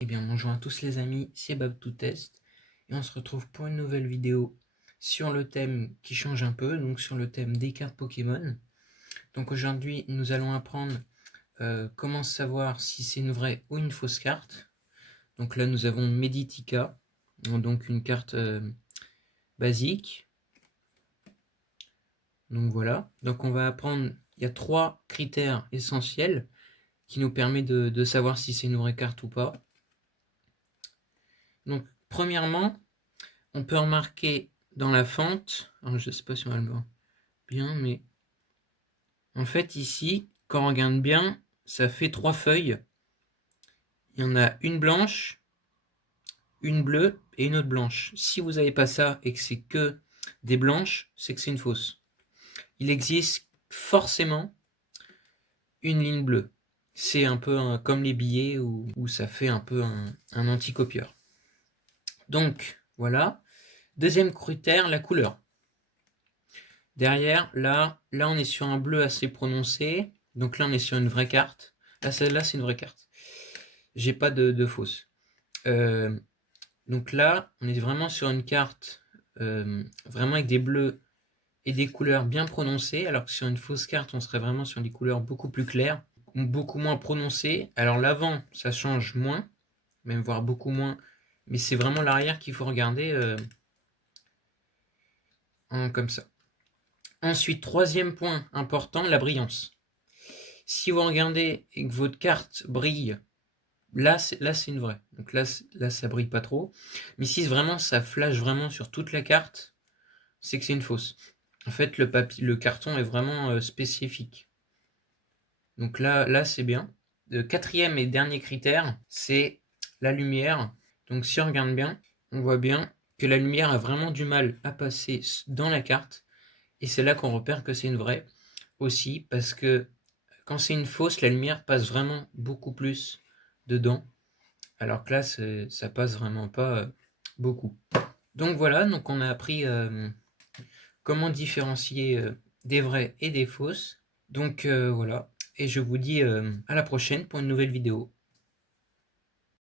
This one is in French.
Eh bien bonjour à tous les amis, c'est Bab2Test et on se retrouve pour une nouvelle vidéo sur le thème qui change un peu, donc sur le thème des cartes Pokémon. Donc aujourd'hui nous allons apprendre comment savoir si c'est une vraie ou une fausse carte. Donc là nous avons Meditika, donc une carte basique. Donc voilà, donc on va apprendre, il y a 3 critères essentiels qui nous permettent de savoir si c'est une vraie carte ou pas. Donc premièrement, on peut remarquer dans la fente, alors je ne sais pas si on va le voir bien, mais en fait ici, quand on regarde bien, ça fait 3 feuilles. Il y en a une blanche, une bleue et une autre blanche. Si vous n'avez pas ça et que c'est que des blanches, c'est que c'est une fausse. Il existe forcément une ligne bleue. C'est un peu comme les billets où ça fait un peu un anticopieur. Donc voilà. Deuxième critère, la couleur. Derrière, là on est sur un bleu assez prononcé. Donc là, on est sur une vraie carte. Là, celle-là, c'est une vraie carte. J'ai pas de fausse. Donc là, on est vraiment sur une carte vraiment avec des bleus et des couleurs bien prononcées. Alors que sur une fausse carte, on serait vraiment sur des couleurs beaucoup plus claires, beaucoup moins prononcées. Alors l'avant, ça change moins, même voire beaucoup moins. Mais c'est vraiment l'arrière qu'il faut regarder comme ça. Ensuite, troisième point important, la brillance. Si vous regardez et que votre carte brille, là c'est une vraie. Donc là ça brille pas trop. Mais si vraiment ça flash vraiment sur toute la carte, c'est que c'est une fausse. En fait, le carton est vraiment spécifique. Donc là c'est bien. Le quatrième et dernier critère, c'est la lumière. Donc si on regarde bien, on voit bien que la lumière a vraiment du mal à passer dans la carte. Et c'est là qu'on repère que c'est une vraie aussi, parce que quand c'est une fausse, la lumière passe vraiment beaucoup plus dedans, alors que là, ça passe vraiment pas beaucoup. Donc voilà, donc on a appris comment différencier des vraies et des fausses. Donc voilà, et je vous dis à la prochaine pour une nouvelle vidéo.